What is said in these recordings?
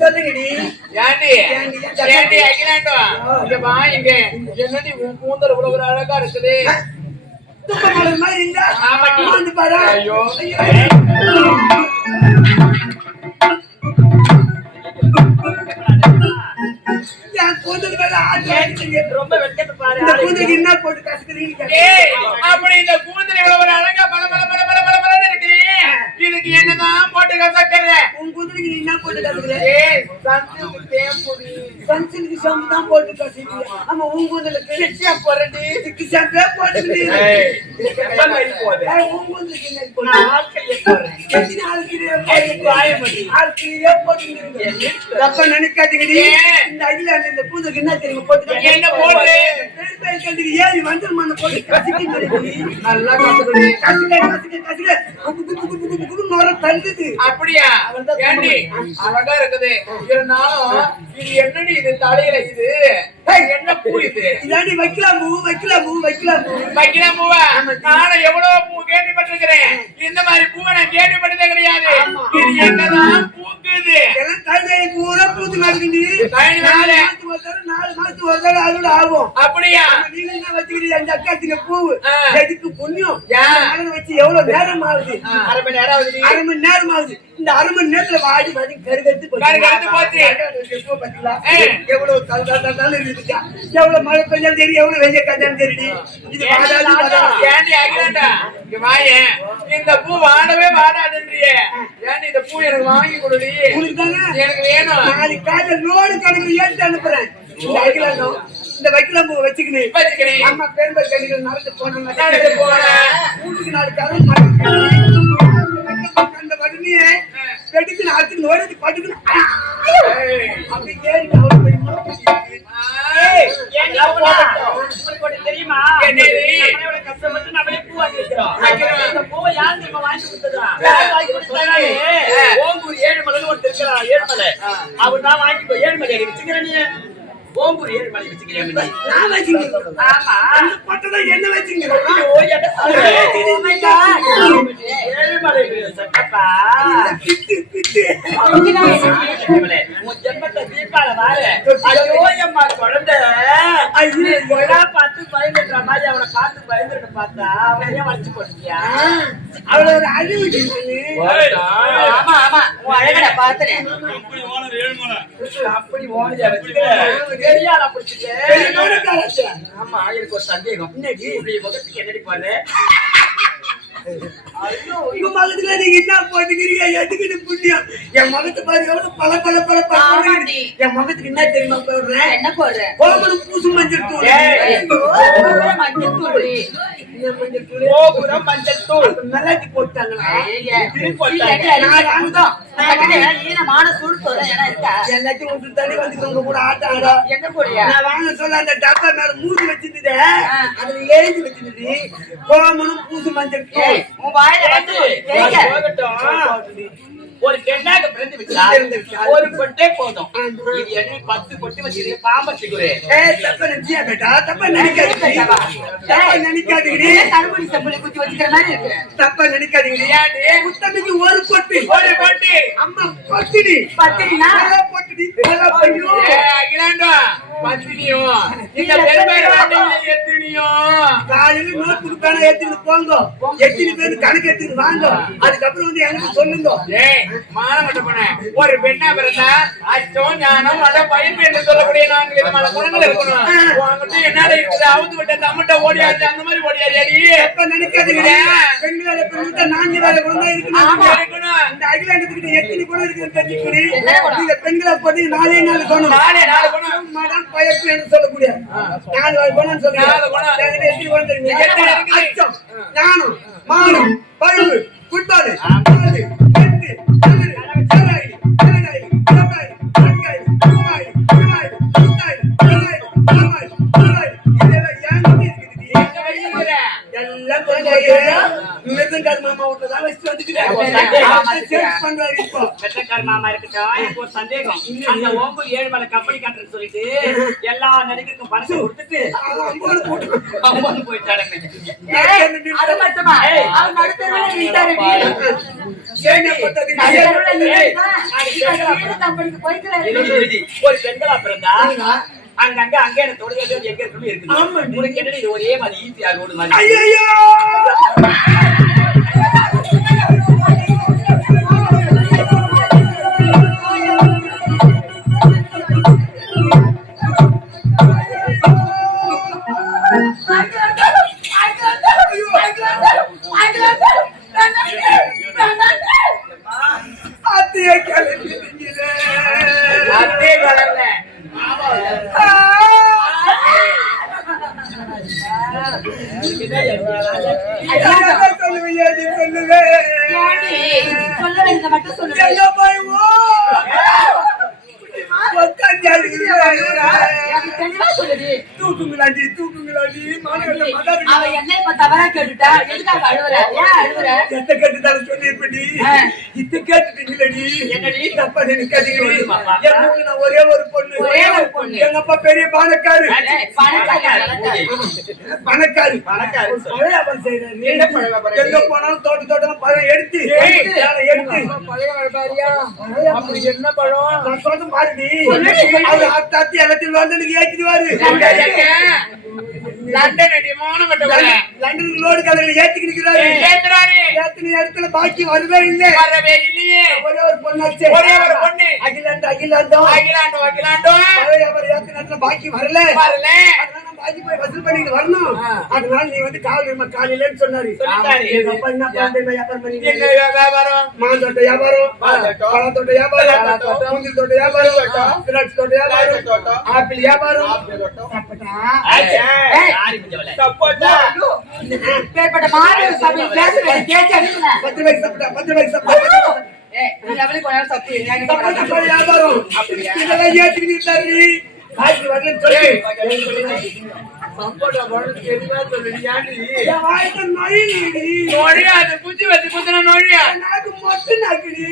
சொல்லுங்கடி. ஏண்டி அகிலாண்டோ இங்க வா இங்க. என்னடி உன் கூந்தல் இவ்வளவு அழகா இருக்குது. துப்பமலர் மாதிரி இல்ல. வந்து பாரு. ஐயோ என் கூந்தல் மேல ஆசை ரொம்ப வெட்கத்தை பாரு. இந்த கூந்தலுக்கு என்ன போட்டு கசக்குறீங்க? அப்படி இந்த கூந்தல் இவ்வளவு அழகா பல பல பல பல பல பல இருக்குது. இதுக்கு என்னதான் போட்டு கசக்குற? உன் கூந்தலுக்கு நீ என்ன போட்டு கசக்குற? சன்சில்க் தேம்புடி. சன்சில்க் ஷாம்பு தான் போட்டு கசக்குறியா? ஆமா உன் கூந்தலுக்கு சிக்கியா போறடி. சிக்கி ஷாம்பே போட்டு எப்ப மாதிரி போகுது? உன் கூந்தலுக்கு என்ன போட்டு? நான் வாழ்க்கையில போறேன். எத்தனை ஆளுக்கிலே போட்டு தப்பா நினைக்காதீங்கடி. இந்த அகிலாண்ட இந்த கூந்தலுக்கு என்ன தெரியுமா போட்டு? என்ன போடு? ஏறி வண்டல் மண்ணை போட்டு கசக்கிட்டு நல்லா கசக்குது. கசக்க மரம் தள்ளுது. அப்படியா? ஏண்டி அழகா இருக்குது. இருந்தாலும் இது என்னடி இது தலையில இது என்ன பூ இது? இதாண்டி வைக்கலாம் பூ வைக்கலாம் பூ வைக்கலாம் பூ வைக்கலாம் பூவா? நானும் எவ்வளவு பூ கேள்விப்பட்டிருக்கிறேன். இந்த மாதிரி பூவை நான் கேள்விப்பட்டதே கிடையாது. இது என்னதான் பூக்குது? எல்லாம் தலையை பூரா பூத்து கிடக்குது. 4 மாசத்துக்கு ஒரு தடவை அதோட ஆகும். அப்படியா? நீங்க என்ன வச்சுக்கிறீங்க? அந்த அக்காத்துக்கு பூ எதுக்கு புண்ணியம் வச்சு எவ்வளவு நேரம் ஆகுது? அரை மணி நேரம் ஆகுது. அரை மணி நேரம் ஆகுது. இந்த அரை மணி நேரத்துல வாடி வாடி கருகத்து போச்சு. எவ்வளவு கல் இருக்குதா? எவ்வளவு மழை பெஞ்சாலும் தெரியும், எவ்வளவு வெய்ய காஞ்சாலும் தெரியும். இது ஏண்டி அகிலாண்டா இங்க வாயேன். இந்த பூ வாடவே வாடாதுன்றியே. ஏண்டி இந்த பூ எனக்கு வாங்கி கொடுடி. எனக்கு வேணும். நாளைக்கு காலையில லோடு கணக்கு ஏற்றி அனுப்புறேன். இந்த அகிலாண்டம் இந்த வைக்கலாம் பூ வச்சுக்கணும். அம்மா பெருமை கணிகள் நடந்து போனோம். வீட்டுக்கு 4 கதவு அந்த வடனையே வெடிக்கு நாட்டுக்கு நோடி படுக்கணும். அப்படி கேரி தெரியுமா? கஷ்டப்பட்டு நம்மளே பூ வாங்கி வைக்கிறோம். இந்த பூவை யார் நம்ம வாங்கி கொடுத்ததா? ஓங்கூர் ஏழுமலை ஒருத்தர் இருக்கிறா. ஏழுமலை அவர் தான் வாங்கி ஏழுமலை வச்சுக்கிறேன். நீ ஓங்கூர் ஏழுமலை வச்சுக்கிறேன். நான் வச்சுக்கிறேன். ஆமா அந்த பட்டதான் என்ன வச்சுக்கிறேன்? ஏழுமலை சட்டப்பா ஜென்மத்தை தீபால வாரு. ஐயோ அம்மா குழந்தை பார்த்து பயந்துடுற மாதிரி அவனை பார்த்து பயந்துட்டு பார்த்தா அவனையே வளைச்சு போட்டியா? அவளை ஒரு அழிவு. ஆமா ஆமா உன் அழகட பாத்துறேன். அப்படி ஓனஜா வச்சுக்க தெரியாத பிடிச்சிட்டு. ஆமா எனக்கு ஒரு சந்தேகம். முகத்துக்கு என்னடி பாரு? உங்க மகத்துல நீங்க என்ன போட்டுக்கிறீங்க? எதுக்கு புண்ணியம்? என் மகத்தை பாரு எவ்வளவு பல பல பல பல. என் மகத்துக்கு என்ன தெரியுமா போடுறேன்? என்ன போடுறேன்? கோபுரம் பூசு மஞ்சள் தூள். மஞ்சள் தூள் மஞ்சள் தூள் மிளகு போட்டாங்களா? எல்லாத்தையும் விட்டு தண்ணி வந்து உங்க கூட ஆட்டம் ஆடா. என்ன போடியா? நான் வாங்க சொல்ல அந்த டப்பா மேல மூடி வச்சிருந்தது. அதுல எழுதி வச்சிருந்தது கோமனும் பூசு மஞ்சள் தூள். உன் வாயில வந்து ஒரு கெண்டாக பிறந்து விட்டா ஒரு பொட்டே போதும். இது என்ன 10 பொட்டு வச்சிருக்க பாம்பத்துக்குறே. தப்ப நினைச்சியா பேட்டா? தப்ப நினைக்காதீங்க. தப்ப நினைக்காதீங்க. கருமணி செம்பளி குத்தி வச்சிக்கிற மாதிரி இருக்கு. தப்ப நினைக்காதீங்க. முத்தமிக்கு ஒரு பொட்டு. ஒரு பொட்டு. அம்மா பத்தினி. பத்தினினா பொட்டுடி. பையோ. அகிலாண்டா பத்தினியோ இந்த பெருமையில எத்தினியோ. காலையில நோட் புக் ஏத்திட்டு போங்க. எத்தனை பேர் கணக்கு எடுத்து வாங்க. அதுக்கப்புறம் வந்து எனக்கு சொல்லுங்க. ஒரு பெண்ணா பிறந்தா அச்சோ ஞானம் வட பயிர்ப்பு என்று சொல்லக்கூடிய 4 விதமான குணங்கள் இருக்கணும். உங்ககிட்ட என்னால இருக்குது அவுத்து விட்ட தம்மட்ட ஓடியாச்சு அந்த மாதிரி ஓடியாச்சு. எப்ப நினைக்காதீங்க. பெண்களை பெண்கிட்ட 4 வேலை குணம் தான் இருக்கணும். இந்த அகிலாண்டத்துக்கிட்ட எத்தனை குணம் இருக்குன்னு தெரிஞ்சுக்கணும். இந்த பெண்களை போட்டு 4 குணம். 4 குணம் மடம் பயிர்ப்பு என்று சொல்லக்கூடிய 4 குணம் சொல்லுங்க. 4 குணம் எத்தனை குணம் தெரியுமா? அச்சம், ஞானம், மானம், பயிர்ப்பு, குட்பாடு, மாமா விட்டுதான் வச்சு வந்துக்கிறேன். பாரு மாமா இருக்கட்டும், எனக்கு ஒரு சந்தேகம். அந்த ஓம்பு 7 மலை கம்பெனி கட்டுறேன்னு சொல்லிட்டு எல்லா நடிகருக்கும் பணத்தை கொடுத்துட்டு அம்மான்னு போயிட்டாருங்க. அது மட்டுமா அவன் நடுத்தரவுல நின்றாரு. கம்பெனிக்கு போய்க்கிறாரு. ஒரு பெண்களா பிறந்தா அங்கங்க அங்க எனக்கு தொழில் எங்க இருக்கணும் இருக்குது. உனக்கு என்ன இது ஒரே மாதிரி ஈஸியா ரோடு மாதிரி. ஐயோ அத்தைய கிளம்பிட்டீங்களே. அத்தே கலர்ல சொல்லுவேன் சொல்லுவேன் சொல்ல வேண்டியதை மட்டும் சொல்லுங்க. ஐயோ பயமோ தெளிவா சொல்லுது. தூக்குங்களாண்டி தூக்குங்களாண்டி மாநகர மதாரி அவ என்ன இப்ப தவறா கேட்டுட்டா? எதுக்காக அழுவுற? ஏன் அழுவுற? எத்த கேட்டுதான சொல்லிருப்படி இத்த கேட்டுட்டீங்களடி. என்னடி தப்பா நினைக்காதீங்க. எனக்கு நான் ஒரே ஒரு பொண்ணு. எங்க அப்பா பெரிய பணக்காரு. பணக்காரு பழைய வியாபாரம் செய்யறாரு. எங்க போனாலும் தோட்டமா பழம் எடுத்து பழைய வியாபாரியா? அப்படி என்ன பழம்? நான் சொல்ல பாருடி. அவரு அத்தாத்தி எல்லாத்தையும் லண்டனுக்கு ஏத்திடுவாரு. லண்டன் அடிமான லண்டன் லோடு கடையில ஏத்திக்கு நிக்கிறாரு. ஏத்தின இடத்துல பாக்கி வரவே இல்லை. ஒரே ஒரு பொண்ணாச்சு. ஒரே ஒரு பொண்ணு. அகிலாண்டோ பழைய வியாபாரம் ஏத்தின இடத்துல பாக்கி வரல. அதனால பாக்கி போய் வசூல் பண்ணிட்டு வரணும். அதனால நீ வந்து காலையிலன்னு சொன்னாரு. எங்க அப்பா என்ன பண்ற வியாபாரம் பண்ணி மாந்தோட்ட வியாபாரம், பழத்தோட்ட வியாபாரம், முந்திரி தோட்ட வியாபாரம், திராட்சை தோட்ட வியாபாரம், ஆப்பிள் வியாபாரம், பேர்பட்ட மாடு சபையில் பேச வேண்டிய பேச்சு அனுப்புங்க. 10 ரூபாய்க்கு சாப்பிட்டா 10 ரூபாய்க்கு சாப்பிட்டா நீ எவ்வளவு கொஞ்ச நேரம் சப்பு வியாபாரம் இதெல்லாம் ஏத்துக்கிட்டு இருந்தாரு. காய்ச்சி வரலன்னு சொல்லி என் வாய்க்கு நொழியுடி. நொழியாது குச்சி வச்சு குத்துன நொழியா நாக்கு மட்டும் நாக்குடி.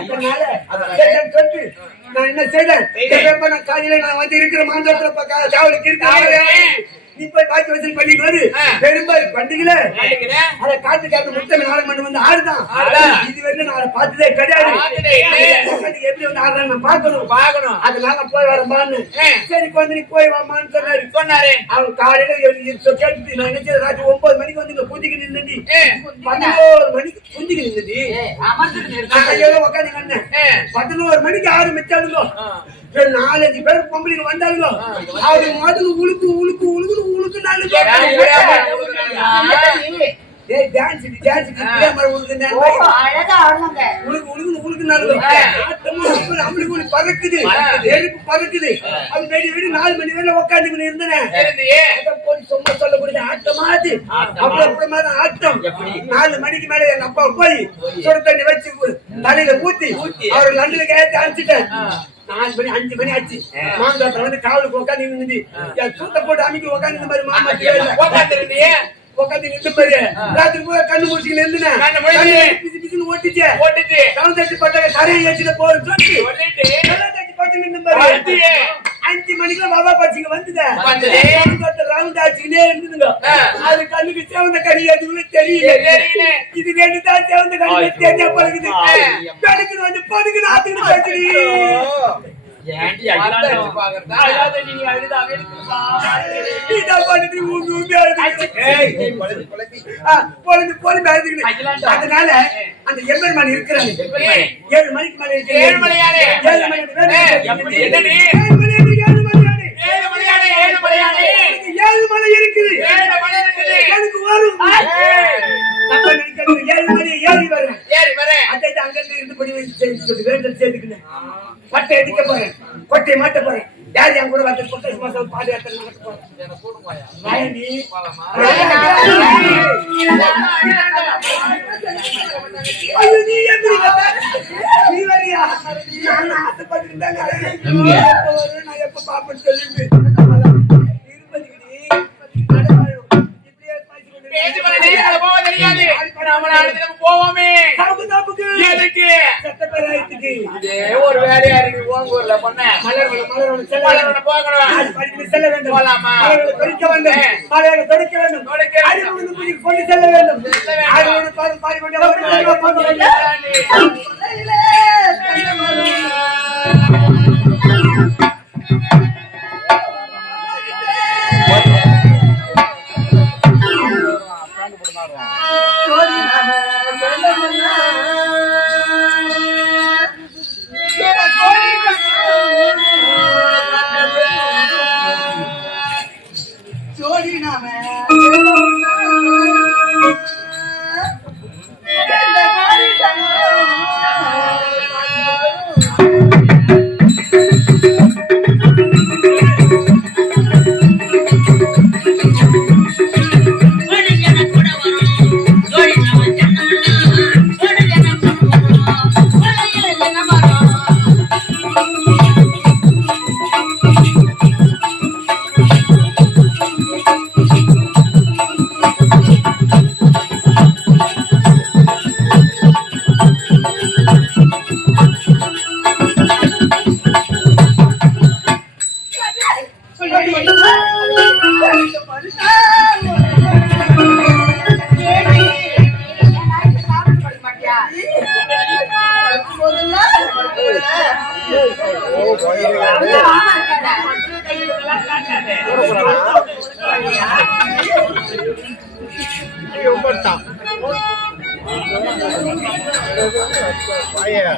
அதனால சொல்லிட்டு நான் என்ன செய்தேன்? நான் காலையில நான் வந்து இருக்கிற மாந்தோட்டத்துல காவலுக்கு இருக்கிறேன். நீ போய் பாக்கி வசூல் பண்ணிட்டு வரு. பெரும்பாலும் பண்டிகையில அதை காட்டுக்காரங்க முத்தமை நாடகம் பண்ணி வந்து ஆடுதான். இது வந்து நான் பார்த்ததே கிடையாது. எப்படி வந்து ஆடுறாங்க நான் பார்க்கணும். அதனால நான் போய் வரமான்னு சரி கொஞ்சம் நீ போய் வாமான்னு சொன்னாரு. அவன் காலையில கேட்டு நான் நினைச்சது ராத்திரி 9 மணிக்கு வந்து இங்க பூஜைக்கு நின்னுடி. 11 மணிக்கு பூஜைக்கு நின்னுடி. உட்காந்து கண்ணேன் 11 மணிக்கு ஆரம்பிச்சாலுங்க 4-5 பேர் பொம்பளைங்க வந்தாலுங்க அவரு மாதிரி உழுக்கு உழுக்கு உழுக்கு உழுக்குனாலும் பறக்குது பறக்குது. அது வெடி வெடி 4 மணி வேலை உட்காந்து இருந்தேன். சும்மா சொல்லக்கூடிய ஆட்டமாது அப்புறமா ஆட்டம். 4 மணிக்கு மேல எங்க அப்பா போய் சுட தண்ணி வச்சு தலையில ஊத்தி அவர் லண்டனுக்கு ஏற்றி அனுப்பிச்சிட்டேன். 4 மணி 5 மணி ஆச்சு. மாங்காய் வந்து காவலுக்கு உட்காந்து இருந்துச்சு. சூத்த போட்டு அமைக்க உட்காந்து இந்த மாதிரி மாமா உட்காந்து நின்று பாரு. ராத்திரி போய் கண்ணு முடிச்சு இருந்தேன். பிசு பிசுன்னு ஓட்டிச்சு கவுன் தச்சு போட்டாங்க. கரையை ஏற்றிட்டு போறேன்னு சொல்லிட்டு தச்சு போட்டு நின்று பாரு. 5 மணிக்கு பாபா பச்சிங்க வந்துங்க ரவுண்ட் ஆச்சுக்கிட்டே இருந்துங்க. அது கண்ணுக்கு சேவந்த கறி அதுக்குள்ள தெரியல. இது வேண்டுதான் சேவந்த கறி தெரிஞ்சா பழகுது. பெருக்குன்னு வந்து படுக்குன்னு ஆத்துக்கிட்டு போச்சு. அதனால அந்த எம்பெருமான் இருக்கிறாங்க 7 மணிக்கு மேல இருக்கு. 7 மணியானே 7 மணி இருக்குது. எனக்கு வரும் 7 மணி ஏறி வரேன். அத்தை அங்க இருந்து படி வச்சு சொல்லி வேண்டல் சேர்த்துக்கினேன். பட்டை எடுக்க போறேன். கொட்டை மாட்ட போறேன். யார் என் கூட வந்து கொட்டை மாசம் பாதுகாத்து நடக்க போறேன். நீ எப்படி நீ வரியா? நான் ஆசைப்பட்டுட்டாங்க. நான் எப்ப பாப்பேன்னு சொல்லிட்டு போவோமே. இதே ஒரு வேலையா இருக்கு உங்க ஊர்ல பொண்ணு. மலர்வனம் செல்ல மலர்வனம் போகணும். படித்து செல்ல வேண்டும். போலாமா? மலர்களை தொடுக்க வேண்டும். மலர்களை தொடுக்க வேண்டும். அறிவுடன் புதிய கொண்டு செல்ல வேண்டும். அறிவுடன் பாடிக்கொண்டே ஜோடி நாம Yeah.